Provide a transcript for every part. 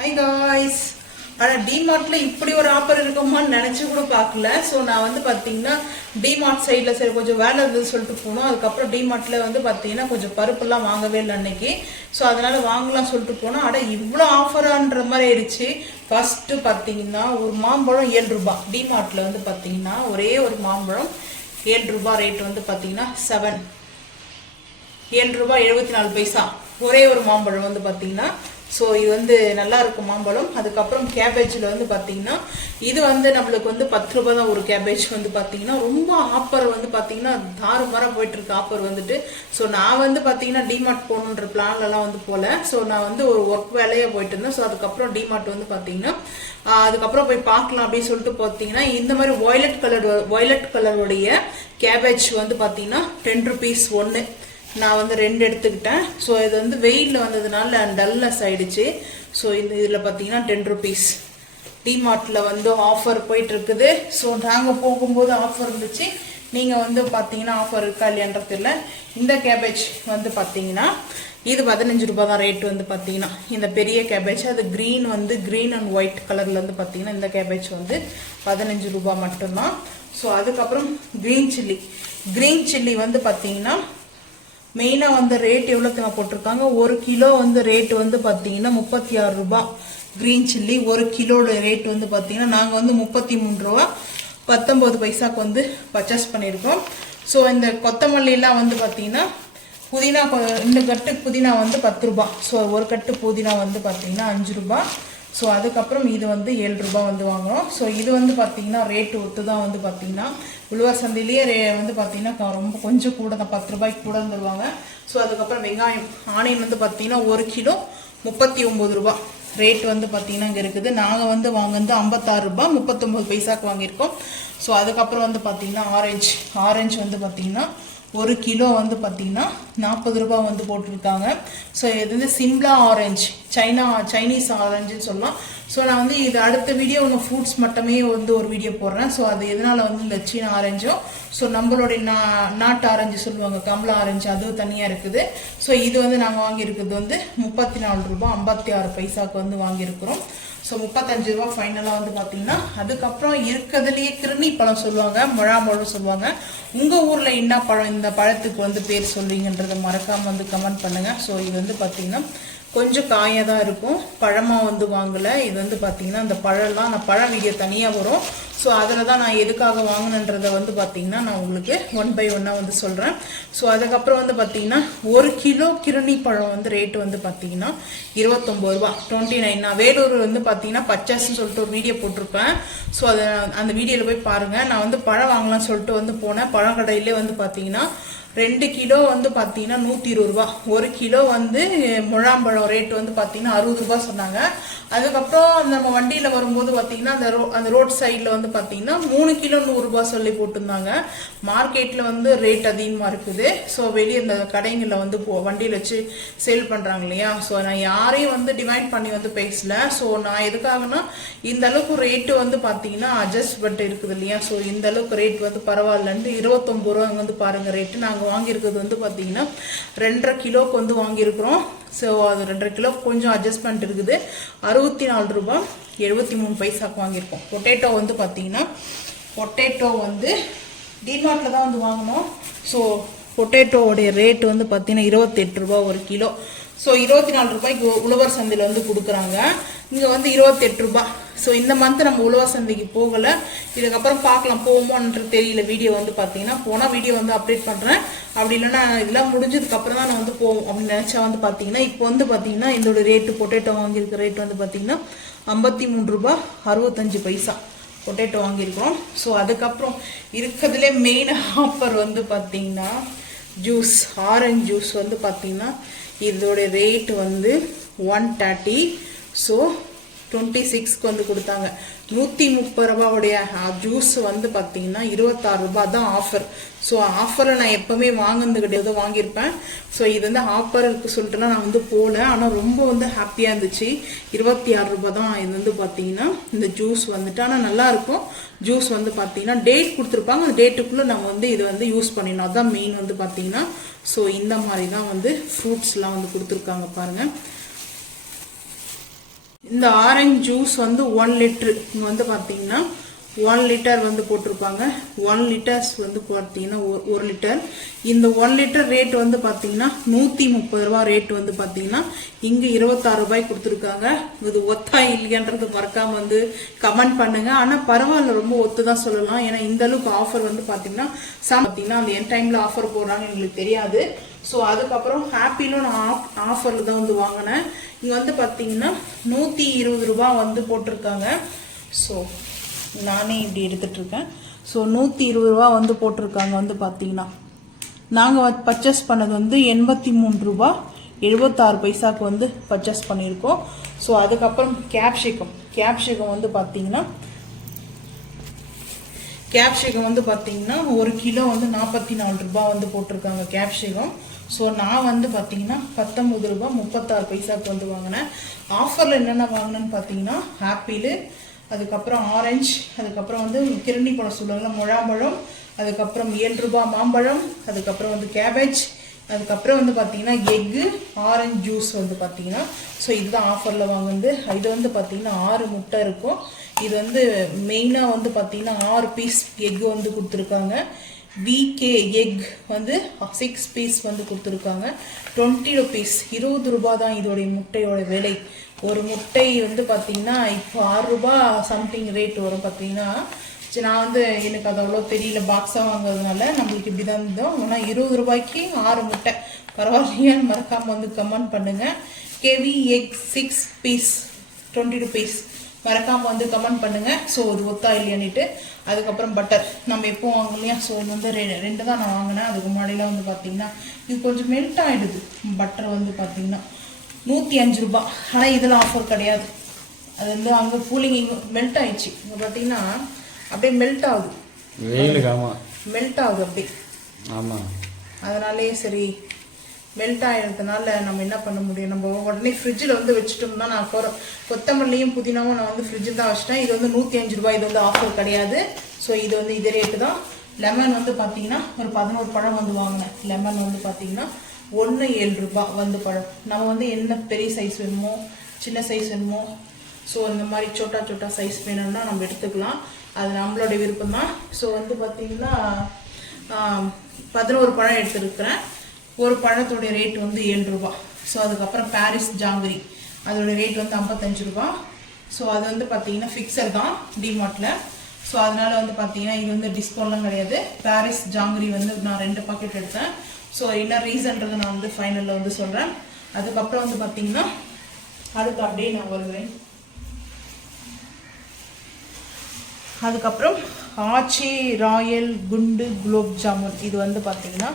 Hi guys. ஆனால் டிமார்ட்டில் இப்படி ஒரு ஆஃபர் இருக்குமான்னு நினச்சி கூட பார்க்கல. ஸோ நான் வந்து பார்த்தீங்கன்னா டிமார்ட் சைடில் சரி கொஞ்சம் வேலை இருந்தது சொல்லிட்டு போனோம். அதுக்கப்புறம் டிமார்ட்டில் வந்து பார்த்தீங்கன்னா கொஞ்சம் பருப்பெல்லாம் வாங்கவே இல்லை அன்னைக்கு. ஸோ அதனால் வாங்கலாம் சொல்லிட்டு போனோம். ஆனால் இவ்வளோ ஆஃபரான்ற மாதிரி ஆயிடுச்சு. ஃபஸ்ட்டு பார்த்தீங்கன்னா ஒரு மாம்பழம் 7 ரூபாய். டிமார்ட்டில் வந்து பார்த்தீங்கன்னா ஒரே ஒரு மாம்பழம் 7 ரூபாய். ரேட் வந்து பார்த்தீங்கன்னா 7 ரூபாய் 74 பைசா ஒரே ஒரு மாம்பழம் வந்து பார்த்தீங்கன்னா. ஸோ இது வந்து நல்லா இருக்கும் மாம்பழம். அதுக்கப்புறம் கேபேஜில் வந்து பார்த்தீங்கன்னா இது வந்து நம்மளுக்கு வந்து 10 ரூபாய் தான் ஒரு கேபேஜ் வந்து பார்த்தீங்கன்னா. ரொம்ப ஆஃபர் வந்து பார்த்தீங்கன்னா தாறுமாறாக போயிட்டு இருக்கு ஆஃபர் வந்துட்டு. ஸோ நான் வந்து பார்த்தீங்கன்னா டிமார்ட் போகணுன்ற பிளான்லலாம் வந்து போகல. ஸோ நான் வந்து ஒரு ஒர்க் வேலையாக போயிட்டு இருந்தேன். ஸோ அதுக்கப்புறம் டிமார்ட் வந்து பார்த்தீங்கன்னா அதுக்கப்புறம் போய் பார்க்கலாம் அப்படின்னு சொல்லிட்டு பார்த்தீங்கன்னா இந்த மாதிரி வயலட் கலருடைய கேபேஜ் வந்து பார்த்தீங்கன்னா 10 rupees ஒன்று. நான் வந்து 2 எடுத்துக்கிட்டேன். ஸோ இது வந்து வெயிலில் வந்ததுனால டல்னஸ் ஆயிடுச்சு. ஸோ இதில் பார்த்தீங்கன்னா 10 rupees. டிமார்ட்டில் வந்து ஆஃபர் போயிட்டு இருக்குது. ஸோ நாங்கள் போகும்போது ஆஃபர் இருந்துச்சு. நீங்கள் வந்து பார்த்தீங்கன்னா ஆஃபர் இருக்கா இல்லையான்றது இல்லை. இந்த கேபேஜ் வந்து பார்த்தீங்கன்னா இது 15 ரூபாய் தான் ரேட் வந்து பார்த்தீங்கன்னா. இந்த பெரிய கேபேஜ் அது க்ரீன் அண்ட் ஒயிட் கலரில் வந்து பார்த்தீங்கன்னா இந்த கேபேஜ் வந்து 15 ரூபாய் மட்டும்தான். ஸோ அதுக்கப்புறம் க்ரீன் சில்லி வந்து பார்த்தீங்கன்னா மெயினாக வந்து ரேட் எவ்வளோத்துங்க போட்டிருக்காங்க. 1 கிலோ வந்து ரேட் வந்து பார்த்தீங்கன்னா 36 ரூபாய். க்ரீன் சில்லி 1 கிலோட ரேட் வந்து பார்த்தீங்கன்னா நாங்கள் வந்து 33 ரூபா 19 பைசாக்கு வந்து பர்ச்சேஸ் பண்ணியிருக்கோம். ஸோ இந்த கொத்தமல்லிலாம் வந்து பார்த்தீங்கன்னா புதினா 2 கட்டு புதினா வந்து 10 ரூபாய். ஸோ ஒரு கட்டு புதினா வந்து பார்த்தீங்கன்னா 5 ரூபாய். ஸோ அதுக்கப்புறம் இது வந்து 7 ரூபாய் வந்து வாங்குகிறோம். ஸோ இது வந்து பார்த்தீங்கன்னா ரேட்டு ஒத்து தான் வந்து பார்த்தீங்கன்னா உழவர் சந்தையிலேயே வந்து பார்த்தீங்கன்னா ரொம்ப கொஞ்சம் கூட தான் 10 ரூபாய்க்கு கூட தருவாங்க. ஸோ அதுக்கப்புறம் வெங்காயம் ஆனியன் வந்து பார்த்தீங்கன்னா 1 கிலோ 39 ரூபாய் ரேட் வந்து பார்த்தீங்கன்னா இங்கே இருக்குது. நாங்கள் வந்து வாங்குறது 56 ரூபாய் 39 பைசாக்கு வாங்கியிருக்கோம். ஸோ அதுக்கப்புறம் வந்து பார்த்தீங்கன்னா ஆரஞ்சு வந்து பார்த்தீங்கன்னா 1 கிலோ வந்து பார்த்தீங்கன்னா 40 ரூபாய் வந்து போட்டிருக்காங்க. ஸோ இது வந்து சிம்லா ஆரஞ்சு சைனீஸ் ஆரஞ்சுன்னு சொல்லலாம். ஸோ நான் வந்து இது அடுத்த வீடியோ ஒன்று ஃப்ரூட்ஸ் மட்டுமே வந்து ஒரு வீடியோ போடுறேன். ஸோ அது எதனால் வந்து இந்த சீனா ஆரஞ்சும் ஸோ நம்மளுடைய நாட்டு ஆரஞ்சு சொல்லுவாங்க கமலா ஆரஞ்சு அதுவும் தனியாக இருக்குது. ஸோ இது வந்து நாங்கள் வாங்கியிருக்கிறது வந்து 34 ரூபாய் 56 பைசாவுக்கு வந்து வாங்கியிருக்கிறோம். ஸோ 35 ரூபா ஃபைனலாக வந்து பார்த்தீங்கன்னா. அதுக்கப்புறம் இருக்கிறதுலையே கிருணி பழம் சொல்லுவாங்க முழாம்பழம் சொல்லுவாங்க. உங்கள் ஊரில் என்ன பழம் இந்த பழத்துக்கு வந்து பேர் சொல்றீங்கன்றதை மறக்காமல் வந்து கமெண்ட் பண்ணுங்கள். ஸோ இது வந்து பார்த்தீங்கன்னா கொஞ்சம் காயாக தான் இருக்கும். பழமாக வந்து வாங்கலை. இது வந்து பார்த்தீங்கன்னா அந்த பழம்லாம் நான் பழ வீடியோ தனியாக வரும். ஸோ அதில் தான் நான் எதுக்காக வாங்கினன்றதை வந்து பார்த்தீங்கன்னா நான் உங்களுக்கு 1 by 1 வந்து சொல்கிறேன். ஸோ அதுக்கப்புறம் வந்து பார்த்தீங்கன்னா 1 கிலோ கிருணி பழம் வந்து ரேட்டு வந்து பார்த்தீங்கன்னா 29 ரூபா 29. நான் வேலூர் வந்து பார்த்தீங்கன்னா பச்சாஸ்ன்னு சொல்லிட்டு ஒரு வீடியோ போட்டிருப்பேன். ஸோ அதை அந்த வீடியோவில் போய் பாருங்கள். நான் வந்து பழம் வாங்கலாம்னு சொல்லிட்டு வந்து போனேன். பழக்கடையிலே வந்து பார்த்தீங்கன்னா 2 கிலோ வந்து பார்த்தீங்கன்னா 120 ரூபா. 1 கிலோ வந்து முழாம்பழம் ரேட் வந்து பார்த்தீங்கன்னா 60 ரூபா சொன்னாங்க. அதுக்கப்புறம் நம்ம வண்டியில் வரும்போது பார்த்தீங்கன்னா அந்த ரோட் சைடில் வந்து பார்த்தீங்கன்னா 3 கிலோ 100 ரூபா சொல்லி போட்டிருந்தாங்க. மார்க்கெட்டில் வந்து ரேட் அதிகமாக இருக்குது. ஸோ வெளியே இந்த கடைங்களில் வந்து வண்டியில் வச்சு சேல் பண்ணுறாங்க இல்லையா. ஸோ நான் யாரையும் வந்து டிவைட் பண்ணி வந்து பேசல. ஸோ நான் எதுக்காகனா இந்த அளவுக்கு ரேட்டு வந்து பார்த்தீங்கன்னா அட்ஜஸ்ட்மெண்ட் இருக்குது இல்லையா. ஸோ இந்த அளவுக்கு ரேட் வந்து பரவாயில்லன்ட்டு 29 ரூபா வந்து பாருங்கள் ரேட்டு. நாங்கள் வாங்கியிருக்கிறது வந்து பார்த்தீங்கன்னா 2.5 கிலோக்கு வந்து வாங்கியிருக்கிறோம். ஸோ அது 2.5 கிலோ கொஞ்சம் அட்ஜஸ்ட்மெண்ட் இருக்குது. 64 ரூபாய் 73 பைசாக்கு வாங்கியிருக்கோம். பொட்டேட்டோ வந்து பார்த்தீங்கன்னா பொட்டேட்டோ வந்து டிமார்ட்டில் தான் வந்து வாங்கினோம். ஸோ பொட்டேட்டோவுடைய ரேட் வந்து பார்த்தீங்கன்னா 28 ரூபாய் 1 கிலோ. ஸோ 24 ரூபாய்க்கு உழவர் சந்தையில் வந்து கொடுக்குறாங்க. இங்கே வந்து 28 ரூபாய். ஸோ இந்த மந்த் நம்ம உழவர் சந்தைக்கு போகலை. இதுக்கப்புறம் பார்க்கலாம் போவோமோன்றது தெரியல. வீடியோ வந்து பார்த்தீங்கன்னா போனால் வீடியோ வந்து அப்டேட் பண்ணுறேன். அப்படி இல்லைன்னா இதெல்லாம் முடிஞ்சதுக்கப்புறம் தான் நான் வந்து போவோம் அப்படின்னு நினச்சா வந்து பார்த்தீங்கன்னா இப்போ வந்து பார்த்தீங்கன்னா இதோட ரேட்டு பொட்டேட்டோ வாங்கியிருக்க ரேட் வந்து பார்த்தீங்கன்னா 53 ரூபாய் 65 பைசா பொட்டேட்டோ வாங்கியிருக்கிறோம். ஸோ அதுக்கப்புறம் இருக்கிறதுலே மெயின் ஆஃபர் வந்து பார்த்தீங்கன்னா ஆரஞ்சு ஜூஸ் வந்து பார்த்தீங்கன்னா இதோட ரேட் வந்து 130. ஸோ 26க்கு வந்து கொடுத்தாங்க. 130 ரூபாவுடைய ஜூஸ் வந்து பார்த்தீங்கன்னா 26 ரூபாய் தான் ஆஃபர். ஸோ ஆஃபரில் நான் எப்போவுமே வாங்கினது கிடையாது வாங்கியிருப்பேன். ஸோ இது வந்து ஆஃபர் இருக்குது சொல்லிட்டுலாம் நான் வந்து போகல. ஆனால் ரொம்ப வந்து ஹாப்பியாக இருந்துச்சு. 26 ரூபாய் தான் இது வந்து பார்த்தீங்கன்னா இந்த ஜூஸ் வந்துட்டு. ஆனால் நல்லாயிருக்கும் ஜூஸ் வந்து பார்த்தீங்கன்னா டேட் கொடுத்துருப்பாங்க. அந்த டேட்டுக்குள்ளே நம்ம வந்து இது வந்து யூஸ் பண்ணிடணும். அதுதான் மெயின் வந்து பார்த்தீங்கன்னா. ஸோ இந்த மாதிரி தான் வந்து ஃப்ரூட்ஸ்லாம் வந்து கொடுத்துருக்காங்க பாருங்கள். இந்த ஆரஞ்சு ஜூஸ் வந்து 1 லிட்டர் இங்கே வந்து பார்த்தீங்கன்னா 1 லிட்டர் வந்து போட்டிருப்பாங்க. 1 லிட்டர்ஸ் வந்து பார்த்தீங்கன்னா 1 லிட்டர். இந்த 1 லிட்டர் ரேட் வந்து பார்த்தீங்கன்னா 130 ரூபா ரேட் வந்து பார்த்தீங்கன்னா இங்கே 26 ரூபாய் கொடுத்துருக்காங்க. இது ஒத்தா இல்லையான்றது மறக்காம வந்து கமெண்ட் பண்ணுங்க. ஆனால் பரவாயில்ல, ரொம்ப ஒத்து தான் சொல்லலாம். ஏன்னா இந்த அளவுக்கு ஆஃபர் வந்து பார்த்தீங்கன்னா பார்த்தீங்கன்னா அந்த என் டைமில் ஆஃபர் போடுறாங்கன்னு எங்களுக்கு தெரியாது. ஸோ அதுக்கப்புறம் ஹாப்பிலும் நான் ஆஃபரில் தான் வந்து வாங்கினேன். இங்கே வந்து பார்த்தீங்கன்னா 120 ரூபா வந்து போட்டிருக்காங்க. ஸோ நானே இப்படி எடுத்துட்டு இருக்கேன். ஸோ 120 ரூபா வந்து போட்டிருக்காங்க. வந்து பார்த்தீங்கன்னா நாங்கள் பர்ச்சேஸ் பண்ணது வந்து 83 ரூபா 76 பைசாக்கு வந்து பர்ச்சேஸ் பண்ணியிருக்கோம். ஸோ அதுக்கப்புறம் கேப்சிகம் வந்து பார்த்தீங்கன்னா வந்து பார்த்தீங்கன்னா 1 கிலோ வந்து 44 ரூபா வந்து போட்டிருக்காங்க கேப்சிகம். ஸோ நான் வந்து பார்த்தீங்கன்னா 19 ரூபா 36 பைசாக்கு வந்து வாங்கினேன். ஆஃபரில் என்னென்ன வாங்கினேன்னு பார்த்தீங்கன்னா ஆப்பிள், அதுக்கப்புறம் ஆரஞ்சு, அதுக்கப்புறம் வந்து கிருணி பழம் சொல்லுவாங்க முழாம்பழம், அதுக்கப்புறம் 7 ரூபா மாம்பழம், அதுக்கப்புறம் வந்து கேபேஜ், அதுக்கப்புறம் வந்து பார்த்தீங்கன்னா எக்கு, ஆரஞ்சு ஜூஸ் வந்து பார்த்தீங்கன்னா. ஸோ இதுதான் ஆஃபரில் வாங்குது. இது வந்து பார்த்தீங்கன்னா 6 முட்டை இருக்கும். இது வந்து மெயினாக வந்து பார்த்தீங்கன்னா 6 பீஸ் எக்கு வந்து கொடுத்துருக்காங்க. விகே எக் வந்து 6 பீஸ் வந்து கொடுத்துருக்காங்க. 20 ருபீஸ் 20 ரூபா தான் இதோடைய முட்டையோட விலை. ஒரு முட்டை வந்து பார்த்தீங்கன்னா இப்போ 6 ரூபா சம்திங் ரேட் வரும் பார்த்தீங்கன்னா. நான் வந்து எனக்கு அது அவ்வளோ தெரியல, பாக்ஸாக வாங்குறதுனால நம்மளுக்கு இப்படி தான் இருந்தோம். ஆனால் 20 ரூபாய்க்கு 6 முட்டை பரவாயில்லையான்னு மறக்காமல் வந்து கமெண்ட் பண்ணுங்கள். கேவி எக் 6 பீஸ் 20 ருபீஸ் மறக்காமல் வந்து கமெண்ட் பண்ணுங்கள். ஸோ அது ஒத்தா இல்லையான்னுட்டு. அதுக்கப்புறம் பட்டர் நம்ம எப்போ வாங்கலையா. ஸோ இது வந்து 2 தான் நான் வாங்கினேன். அதுக்கு முன்னாடிலாம் வந்து பார்த்தீங்கன்னா இது கொஞ்சம் மெல்ட் ஆகிடுது. பட்டர் வந்து பார்த்தீங்கன்னா 105 ரூபா. ஆனால் இதில் ஆஃபர் கிடையாது. அது வந்து அங்கே கூலிங் இங்கே மெல்ட் ஆயிடுச்சு. இங்கே பார்த்தீங்கன்னா அப்படியே மெல்ட் ஆகுது. மெல்ட் ஆகுது அப்படியே. ஆமாம், அதனாலே சரி மெல்ட் ஆகிடுறதுனால நம்ம என்ன பண்ண முடியும். நம்ம உடனே ஃப்ரிட்ஜில் வந்து வச்சுட்டோம்னா, நான் கொத்தமல்லியும் புதினாவும் நான் வந்து ஃப்ரிட்ஜில் தான் வச்சுட்டேன். இது வந்து 105 ரூபாய். இது வந்து ஆஃபர் கிடையாது. ஸோ இது வந்து இதே ரேட்டு தான். லெமன் வந்து பார்த்தீங்கன்னா ஒரு 11 பழம் வந்து வாங்கினேன். லெமன் வந்து பார்த்தீங்கன்னா 7 ரூபா வந்து பழம். நம்ம வந்து என்ன பெரிய சைஸ் வேணுமோ சின்ன சைஸ் வேணுமோ, ஸோ இந்த மாதிரி சோட்டா சைஸ் வேணும்னா நம்ம எடுத்துக்கலாம். அது நம்மளோட விருப்பம் தான். ஸோ வந்து பார்த்தீங்கன்னா 11 பழம் எடுத்துருக்கிறேன். ஒரு பழத்தோடைய ரேட் வந்து 7 ரூபா. ஸோ அதுக்கப்புறம் பாரிஸ் ஜாங்கிரி அதோட ரேட் வந்து 55 ரூபா. ஸோ அது வந்து பார்த்தீங்கன்னா ஃபிக்ஸர் தான் டிமார்ட்டில். ஸோ அதனால வந்து பார்த்தீங்கன்னா இது வந்து டிஸ்கவுண்ட்லாம் கிடையாது. பாரிஸ் ஜாங்கிரி வந்து நான் 2 பாக்கெட் எடுத்தேன். ஸோ என்ன ரீசன்றது நான் வந்து ஃபைனலில் வந்து சொல்கிறேன். அதுக்கப்புறம் வந்து பார்த்தீங்கன்னா அடுத்து அப்படியே நான் வருவேன். அதுக்கப்புறம் ஆச்சி ராயல் குண்டு குலோப் ஜாமுன் இது வந்து பார்த்தீங்கன்னா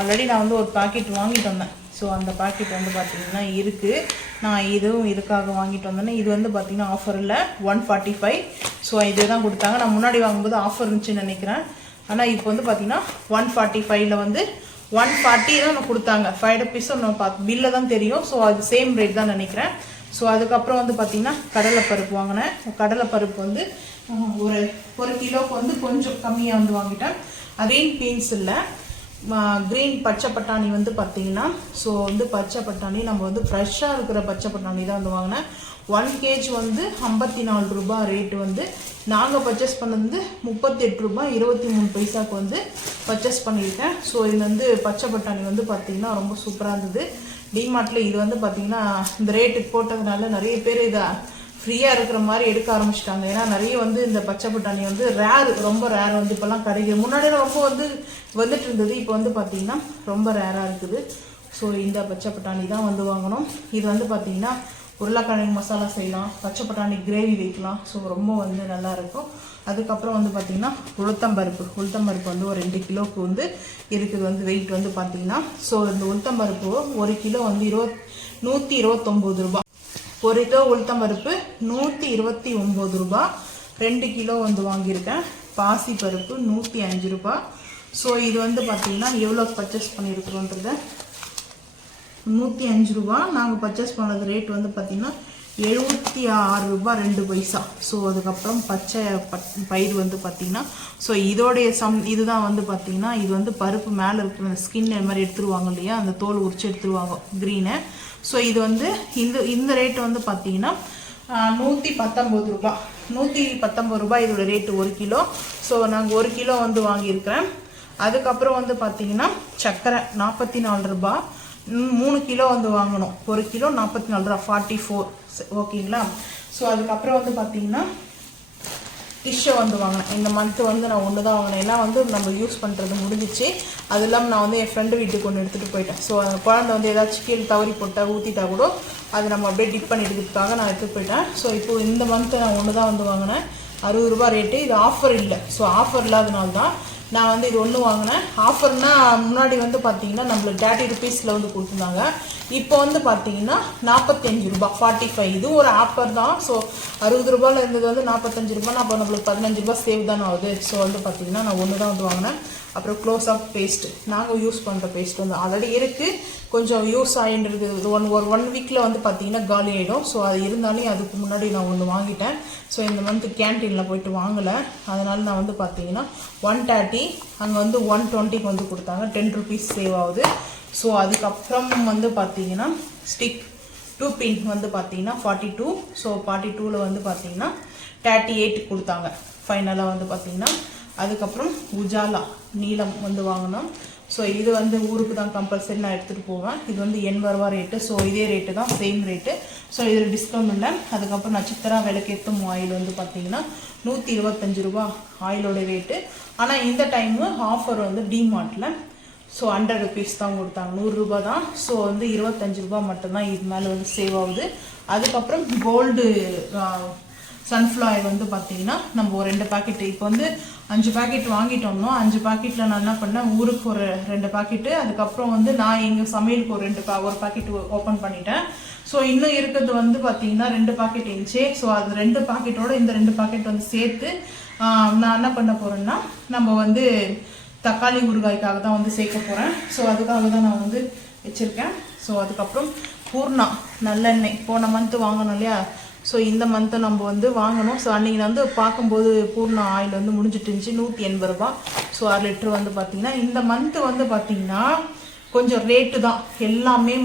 ஆல்ரெடி நான் வந்து ஒரு பாக்கெட் வாங்கிட்டு வந்தேன். ஸோ அந்த பாக்கெட் வந்து பார்த்தீங்கன்னா இருக்குது. நான் இதுவும் இதுக்காக வாங்கிட்டு வந்தேன்னா இது வந்து பார்த்தீங்கன்னா ஆஃபரில் 145. ஸோ இது தான் கொடுத்தாங்க. நான் முன்னாடி வாங்கும்போது ஆஃபர் இருந்துச்சுன்னு நினைக்கிறேன். ஆனால் இப்போ வந்து பார்த்தீங்கன்னா 145ல் வந்து 140 தான் நான் கொடுத்தாங்க. 5 ருபீஸும் நான் பில்ல தான் தெரியும். ஸோ அது சேம் ரேட் தான் நினைக்கிறேன். ஸோ அதுக்கப்புறம் வந்து பார்த்தீங்கன்னா கடலைப்பருப்பு வாங்கினேன். கடலைப்பருப்பு வந்து ஒரு கிலோவுக்கு வந்து கொஞ்சம் கம்மியாக வந்து வாங்கிட்டேன். கிரீன் பீன்ஸ் இல்லை, கிரீன் பச்சை பட்டாணி வந்து பார்த்தீங்கன்னா. ஸோ வந்து பச்சை பட்டாணி நம்ம வந்து ஃப்ரெஷ்ஷாக இருக்கிற பச்சை பட்டாணி தான் வந்து வாங்கினேன். 1 kg வந்து 54 ரூபா ரேட்டு வந்து. நாங்கள் பர்ச்சேஸ் பண்ணது 38 ரூபா 23 பைசாவுக்கு வந்து பர்ச்சேஸ் பண்ணியிருக்கேன். ஸோ இது வந்து பச்சை பட்டாணி வந்து பார்த்தீங்கன்னா ரொம்ப சூப்பராக இருந்தது. டிமார்ட்டில் இது வந்து பார்த்தீங்கன்னா இந்த ரேட்டுக்கு போட்டதுனால நிறைய பேர் இதை ஃப்ரீயாக இருக்கிற மாதிரி எடுக்க ஆரம்பிச்சிட்டாங்க. ஏன்னா நிறைய வந்து இந்த பச்சை பட்டாணி வந்து ரொம்ப ரேர் வந்து இப்போல்லாம் கிடைக்குது. முன்னாடியெல்லாம் ரொம்ப வந்து வந்துட்டு இருந்தது. இப்போ வந்து பார்த்தீங்கன்னா ரொம்ப ரேராக இருக்குது. ஸோ இந்த பச்சை பட்டாணி தான் வந்து வாங்கணும். இது வந்து பார்த்தீங்கன்னா உருளைக்கிழங்கு மசாலா செய்யலாம், பச்சை பட்டாணி கிரேவி வைக்கலாம். ஸோ ரொம்ப வந்து நல்லாயிருக்கும். அதுக்கப்புறம் வந்து பார்த்திங்கன்னா உளுத்தம்பருப்பு வந்து ஒரு 2 கிலோவுக்கு வந்து இருக்குது வந்து வெயிட் வந்து பார்த்திங்கன்னா. ஸோ இந்த உளுத்தம்பருப்பு 1 கிலோ வந்து 129 ரூபா. 1 கிலோ உளுத்தம்பருப்பு 129 ரூபா. 2 கிலோ வந்து வாங்கியிருக்கேன். பாசிப்பருப்பு 105 ரூபா. ஸோ இது வந்து பார்த்திங்கன்னா எவ்வளோ பர்ச்சேஸ் பண்ணியிருக்கிறோன்றத 105 ரூபா. நாங்கள் பர்ச்சேஸ் பண்ணது ரேட் வந்து பார்த்திங்கன்னா 76 ரூபா 2 பைசா. ஸோ அதுக்கப்புறம் பச்சை பயிர் வந்து பார்த்திங்கன்னா ஸோ இதோடைய இதுதான் வந்து பார்த்திங்கன்னா இது வந்து பருப்பு மேலே இருக்கிற ஸ்கின் மாதிரி எடுத்துருவாங்க இல்லையா, அந்த தோல் உரிச்சு எடுத்துருவாங்க க்ரீனை. ஸோ இது வந்து இந்த ரேட்டு வந்து பார்த்திங்கன்னா 119 ரூபாய். 119 ரூபாய் இதோட ரேட்டு 1 கிலோ. ஸோ நாங்கள் 1 கிலோ வந்து வாங்கியிருக்கிறேன். அதுக்கப்புறம் வந்து பார்த்தீங்கன்னா சர்க்கரை 44 ரூபாய். 3 கிலோ வந்து வாங்கணும். 1 கிலோ 44 ரூபா 44. ஓகேங்களா. ஸோ அதுக்கப்புறம் வந்து பார்த்தீங்கன்னா டிஷ்ஷை வந்து வாங்கினேன். இந்த மந்த்து வந்து நான் ஒன்று தான் வாங்கினேன். ஏன்னா வந்து நம்ம யூஸ் பண்ணுறது முடிஞ்சிச்சு. அது இல்லாமல் நான் வந்து என் ஃப்ரெண்டு வீட்டுக்கு ஒன்று எடுத்துகிட்டு போயிட்டேன். ஸோ அந்த குழந்தை வந்து ஏதாச்சும் கீழே தவறி போட்டால் ஊற்றிட்டா கூட அது நம்ம அப்படியே டிப் பண்ணிக்கிறதுக்காக நான் எடுத்துகிட்டு போயிட்டேன். ஸோ இப்போது இந்த மந்த்து நான் ஒன்று தான் வந்து வாங்கினேன். 60 ரூபா ரேட்டு. இது ஆஃபர் இல்லை. ஸோ ஆஃபர் இல்லாதனால தான் நான் வந்து இது ஒன்று வாங்கினேன். ஆஃபர்னால் முன்னாடி வந்து பார்த்தீங்கன்னா நம்மளுக்கு 30 ருபீஸில் வந்து கொடுத்துருந்தாங்க. இப்போ வந்து பார்த்தீங்கன்னா 45 ரூபாய் 45. இது ஒரு ஆஃபர் தான். ஸோ 60 ரூபாயில் இருந்தது வந்து 45 ரூபாய்னா அப்போ நம்மளுக்கு 15 ரூபாய் சேவ் தானே ஆகுது. ஸோ வந்து பார்த்தீங்கன்னா நான் ஒன்று தான் வந்து வாங்கினேன். அப்புறம் க்ளோஸ் அப் பேஸ்ட், நாங்கள் யூஸ் பண்ணுற பேஸ்ட் வந்து ஆல்ரெடி இருக்குது. கொஞ்சம் யூஸ் ஆகிட்டு இருக்குது. ஒரு 1 வீக்கில் வந்து பார்த்தீங்கன்னா காலி ஆகிடும். ஸோ அது இருந்தாலும் அதுக்கு முன்னாடி நான் ஒன்று வாங்கிட்டேன். ஸோ இந்த மந்த்து கேன்டீனில் போயிட்டு வாங்கலை. அதனால் நான் வந்து பார்த்தீங்கன்னா 130, அங்கே வந்து 120க்கு வந்து கொடுத்தாங்க. 10 ருபீஸ் சேவ் ஆகுது. ஸோ அதுக்கப்புறம் வந்து பார்த்தீங்கன்னா ஸ்டிக் 2 பின் வந்து பார்த்தீங்கன்னா 42. ஸோ 42ல் வந்து பார்த்தீங்கன்னா 38 கொடுத்தாங்க ஃபைனலாக வந்து பார்த்தீங்கன்னா. அதுக்கப்புறம் உஜாலா நீலம் வந்து வாங்கினோம். ஸோ இது வந்து ஊருக்கு தான் கம்பல்சரி நான் எடுத்துகிட்டு போவேன். இது வந்து 80 ரூபா ரேட்டு. ஸோ இதே ரேட்டு தான், சேம் ரேட்டு. ஸோ இதில் டிஸ்கவுண்ட் இல்லை. அதுக்கப்புறம் நட்சத்திரா விளக்கேற்றும் ஆயில் வந்து பார்த்தீங்கன்னா 125 ரூபா ஆயிலோட ரேட்டு. ஆனால் இந்த டைமு ஆஃபர் வந்து டிமார்ட்டில் ஸோ 100 ருபீஸ் தான் கொடுத்தாங்க. 100 ரூபா தான். ஸோ வந்து 25 ரூபா மட்டும்தான் இது மேலே வந்து சேவ் ஆகுது. அதுக்கப்புறம் கோல்டு சன்ஃப்ளவர் வந்து பார்த்தீங்கன்னா நம்ம ஒரு 2 பாக்கெட்டு, இப்போ வந்து 5 பாக்கெட் வாங்கிட்டோம்னா 5 பாக்கெட்டில் நான் என்ன பண்ணேன், ஊருக்கு ஒரு 2 பாக்கெட்டு, அதுக்கப்புறம் வந்து நான் எங்கள் சமையலுக்கு ஒரு பாக்கெட் ஓப்பன் பண்ணிட்டேன். ஸோ இன்னும் இருக்கிறது வந்து பார்த்தீங்கன்னா 2 பாக்கெட் இருந்துச்சு. ஸோ அது 2 பாக்கெட்டோட இந்த 2 பாக்கெட் வந்து சேர்த்து நான் என்ன பண்ண போகிறேன்னா நம்ம வந்து தக்காளி ஊறுகாய்க்காக தான் வந்து சேர்க்க போகிறேன். ஸோ அதுக்காக தான் நான் வந்து வச்சுருக்கேன். ஸோ அதுக்கப்புறம் பூர்ணா நல்லெண்ணெய் போன மந்த்து வாங்கணும் இல்லையா. ஸோ இந்த மந்த்தை நம்ம வந்து வாங்கணும். ஸோ அன்றைக்கி நான் வந்து பார்க்கும்போது பூர்ணா ஆயில் வந்து முடிஞ்சிட்டு இருந்துச்சு 180 ரூபா. ஸோ 1/2 லிட்டர் வந்து பார்த்திங்கன்னா இந்த மந்த்து வந்து பார்த்திங்கன்னா கொஞ்சம் ரேட்டு தான். எல்லாமே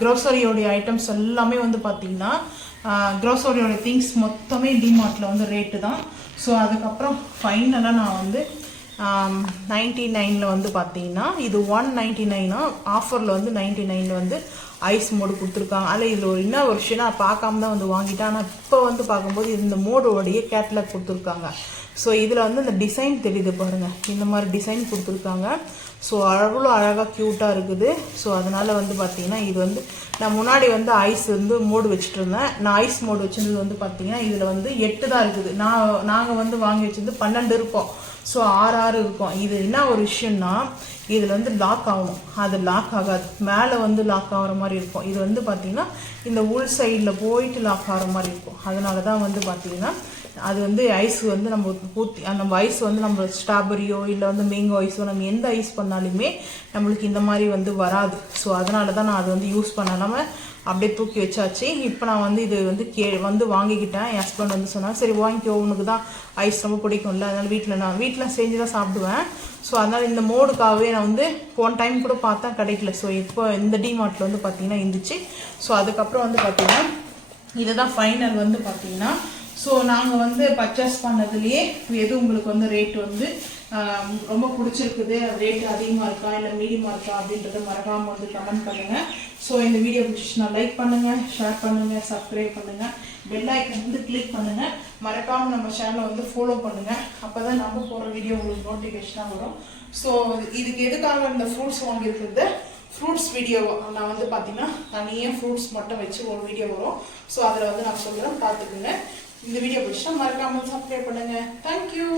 க்ரோசரியோடைய ஐட்டம்ஸ் எல்லாமே வந்து பார்த்திங்கன்னா க்ரோசரியோட திங்ஸ் மொத்தமே டிமார்ட்டில் வந்து ரேட்டு தான். ஸோ அதுக்கப்புறம் ஃபைனலாக நான் வந்து 99ல் வந்து பார்த்தீங்கன்னா இது 199 ஆஃபரில் வந்து 99ல் வந்து ஐஸ் மோடு கொடுத்துருக்காங்க. அதில் இதில் ஒரு என்ன ஒரு விஷயம் நான் பார்க்காம தான் வந்து வாங்கிட்டேன். ஆனால் இப்போ வந்து பார்க்கும்போது இந்த மோடோடைய கேட்லாக் கொடுத்துருக்காங்க. ஸோ இதில் வந்து இந்த டிசைன் தெரியுது பாருங்கள், இந்த மாதிரி டிசைன் கொடுத்துருக்காங்க. ஸோ அவ்வளோ அழகாக க்யூட்டாக இருக்குது. ஸோ அதனால் வந்து பார்த்திங்கன்னா இது வந்து நான் முன்னாடி வந்து ஐஸ் வந்து மோடு வச்சுட்டு இருந்தேன். நான் ஐஸ் மோடு வச்சுருந்தது வந்து பார்த்திங்கன்னா இதில் வந்து 8 தான் இருக்குது. நாங்கள் வந்து வாங்கி வச்சிருந்து 12 இருக்கும். ஸோ 6 இருக்கும். இது என்ன ஒரு விஷயம்னா இதில் வந்து லாக் ஆகணும், அது லாக் ஆகாது. மேலே வந்து லாக் ஆகிற மாதிரி இருக்கும். இது வந்து பார்த்திங்கன்னா இந்த உள் சைடில் போயிட்டு லாக் ஆகிற மாதிரி இருக்கும். அதனால தான் வந்து பார்த்திங்கன்னா அது வந்து ஐஸ் வந்து நம்ம நம்ம ஐஸ் வந்து நம்ம ஸ்ட்ராபெரியோ இல்லை வந்து மேங்கோ ஐஸோ நம்ம எந்த ஐஸ் பண்ணாலுமே நம்மளுக்கு இந்த மாதிரி வந்து வராது. ஸோ அதனால தான் நான் அது வந்து யூஸ் பண்ணாமல் அப்படியே தூக்கி வச்சாச்சு. இப்போ நான் வந்து இது வந்து வாங்கிக்கிட்டேன். என் ஹஸ்பண்ட் வந்து சொன்னாங்க சரி வாங்கிக்கோ, உனக்கு தான் ஐஸ் ரொம்ப பிடிக்கும்ல, அதனால் நான் வீட்டில் செஞ்சு தான் சாப்பிடுவேன். ஸோ அதனால் இந்த மோடுக்காகவே நான் வந்து போன டைம் கூட பார்த்தா கிடைக்கல. ஸோ இப்போ இந்த டிமார்ட்டில் வந்து பார்த்திங்கன்னா இருந்துச்சு. ஸோ அதுக்கப்புறம் வந்து பார்த்திங்கன்னா இதுதான் ஃபைனல் வந்து பார்த்திங்கன்னா. ஸோ நாங்கள் வந்து பர்ச்சேஸ் பண்ணதுலேயே எது உங்களுக்கு வந்து ரேட் வந்து ரொம்ப பிடிச்சிருக்குது, ரேட்டு அதிகமாக இருக்கா இல்லை மீடியமாக இருக்கா அப்படின்றத மறக்காமல் வந்து கமெண்ட் பண்ணுங்கள். ஸோ இந்த வீடியோ பிடிச்சிச்சுன்னா லைக் பண்ணுங்கள், ஷேர் பண்ணுங்கள், சப்ஸ்கிரைப் பண்ணுங்கள், பெல் ஐக்கன் வந்து கிளிக் பண்ணுங்கள். மறக்காமல் நம்ம சேனலை வந்து ஃபாலோ பண்ணுங்கள். அப்போ தான் நம்ம போகிற வீடியோ உங்களுக்கு நோட்டிஃபிகேஷனாக வரும். ஸோ இதுக்கு எதுக்காக இந்த ஃப்ரூட்ஸ் வாங்கியிருக்கிறது, ஃப்ரூட்ஸ் வீடியோ நான் வந்து பார்த்தீங்கன்னா தனியாக ஃப்ரூட்ஸ் மட்டும் வச்சு ஒரு வீடியோ வரும். ஸோ அதில் வந்து நான் சொல்கிறேன், பார்த்துக்குங்க. இந்த வீடியோ பிடிச்சா மறக்காமல் சப்ஸ்கிரைப் பண்ணுங்கள். தேங்க்யூ.